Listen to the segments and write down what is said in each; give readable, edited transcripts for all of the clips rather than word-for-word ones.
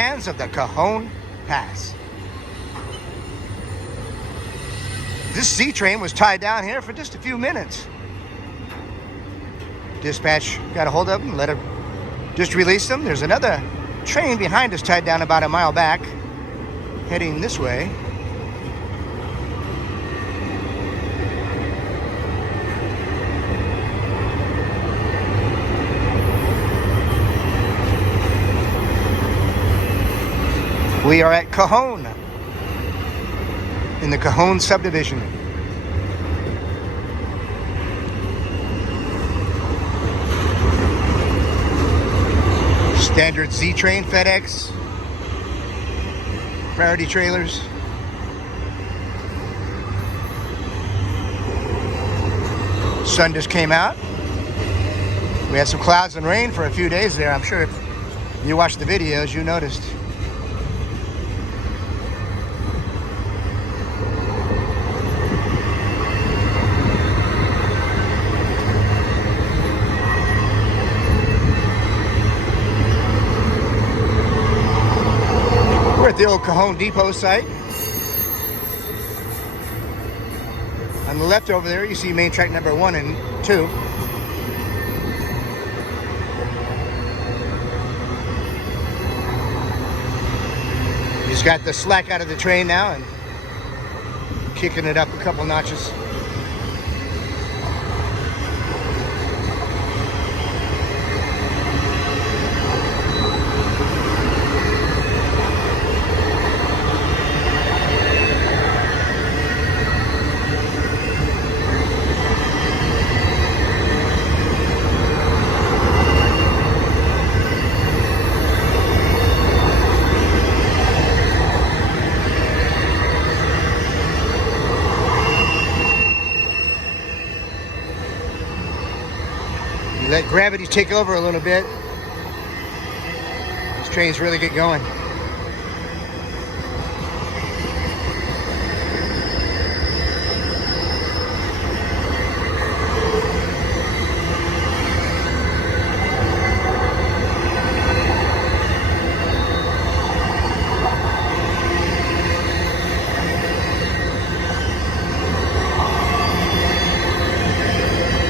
fans of the Cajon Pass. This Z train was tied down here for just a few minutes. Dispatch got a hold of them, just released them. There's another train behind us tied down about a mile back, heading this way. We are at Cajon, in the Cajon subdivision. Standard Z train, FedEx, priority trailers. Sun just came out. We had some clouds and rain for a few days there. I'm sure if you watched the videos, you noticed. At the old Cajon Depot site. On the left over there, you see main track number 1 and 2. He's got the slack out of the train now and kicking it up a couple notches. Let gravity take over a little bit. These trains really get going.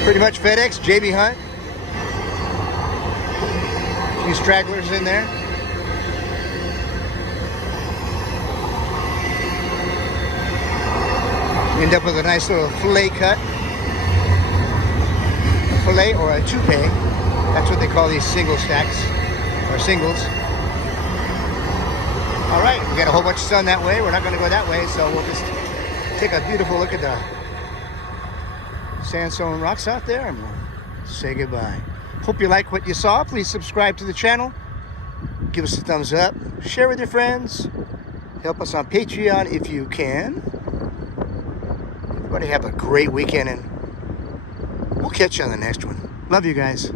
Pretty much FedEx, JB Hunt. Few stragglers in there. You end up with a nice little fillet cut. A fillet or a toupee. That's what they call these single stacks, or singles. All right, we got a whole bunch of sun that way. We're not going to go that way, so we'll just take a beautiful look at the sandstone rocks out there and we'll say goodbye. Hope you like what you saw. Please subscribe to the channel. Give us a thumbs up. Share with your friends. Help us on Patreon if you can. Everybody have a great weekend and we'll catch you on the next one. Love you guys.